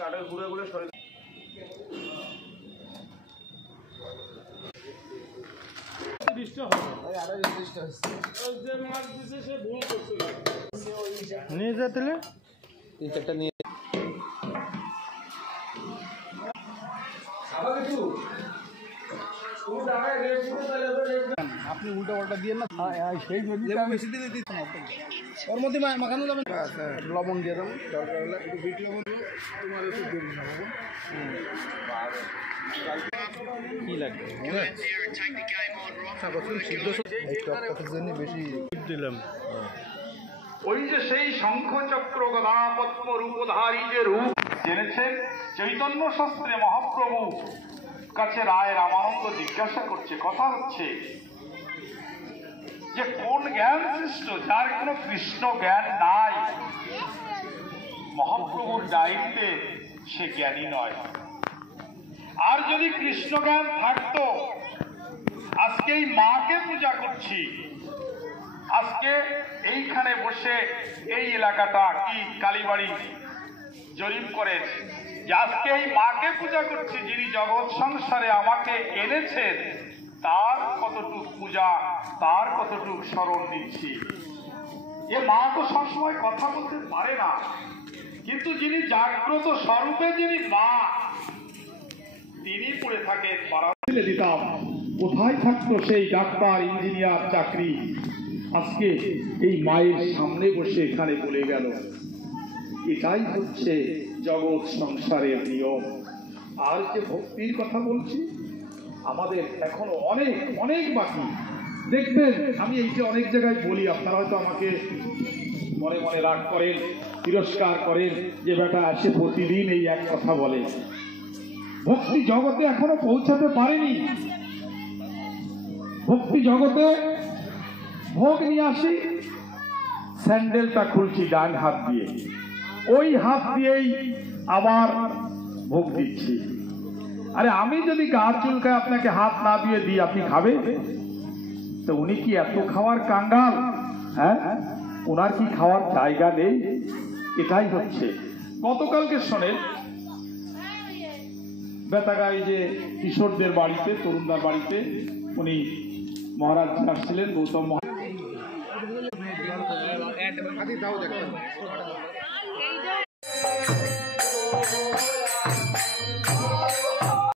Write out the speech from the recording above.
কাঠের ঘুরে ঘুরে সরে নিয়ে যেতে নিয়ে আপনি উল্টা পাল্টা দিয়ে না সেই ওর মধ্যে মাখানো যাবে লবণ দিয়ে দেবো দরকার হলে একটু বিট লবণ দেবো তোমার একটু দিয়ে দিলাম কি লাগবে বেশি দিলাম ওই যে সেই শঙ্খচক্র গদা পদ্ম রূপধারী যে রূপ জেনেছেন চৈতন্য শাস্ত্রে মহাপ্রভু কাছে রায় রামানন্দ জিজ্ঞাসা করছে কথা হচ্ছে যে কোন জ্ঞান সৃষ্ট যার কোনো কৃষ্ণ জ্ঞান নাই মহাপ্রভুর ডাইরিতে সে জ্ঞানী নয়। আর যদি কৃষ্ণ জ্ঞান থাকতো আজকে এই মাকে পূজা করছি, আজকে এইখানে বসে এই এলাকাটা কি কালীবাড়ি জরিপ করেন যে আজকে এই মাকে পূজা করছি যিনি জগৎ সংসারে আমাকে এনেছেন, তার কতটুক পূজা তার কতটুক স্মরণ দিচ্ছি। এ মা তো সবসময় কথা বলতে পারে না, কিন্তু যিনি জাগ্রত স্বরূপে যিনি মা তিনি পড়ে থাকেন ফেলে দিতাম। কোথায় থাকতো সেই ডাক্তার ইঞ্জিনিয়ার চাকরি, আজকে এই মায়ের সামনে বসে এখানে বলে গেল। এটাই হচ্ছে জগৎ সংসারের নিয়ম। আর যে ভক্তির কথা বলছি আমাদের এখনো অনেক অনেক বাকি। দেখবেন আমি এইটা অনেক জায়গায় বলি, আপনারা হয়তো আমাকে মনে মনে রাগ করেন, তিরস্কার করেন যে বেটা আসে প্রতিদিন এই এক কথা বলে। ভক্তি জগতে এখনো পৌঁছাতে পারেনি। ভক্তি জগতে ভোগ নিয়ে আসি, স্যান্ডেলটা খুলছি ডান হাত দিয়ে, ওই হাত দিয়েই আবার ভোগ দিচ্ছি। আরে আমি যদি গা চুলকায় আপনাকে হাত না দিয়ে দিই, আপনি খাবে? তো উনি কি এত খাওয়ার কাঙ্গাল? হ্যাঁ, ওনার কি খাওয়ার জায়গা নেই? এটাই হচ্ছে। গতকালকে শোনেন বেতাগায় যে কিশোরদের বাড়িতে, তরুণদের বাড়িতে উনি মহারাজ আসছিলেন, গৌতম মহারাজ।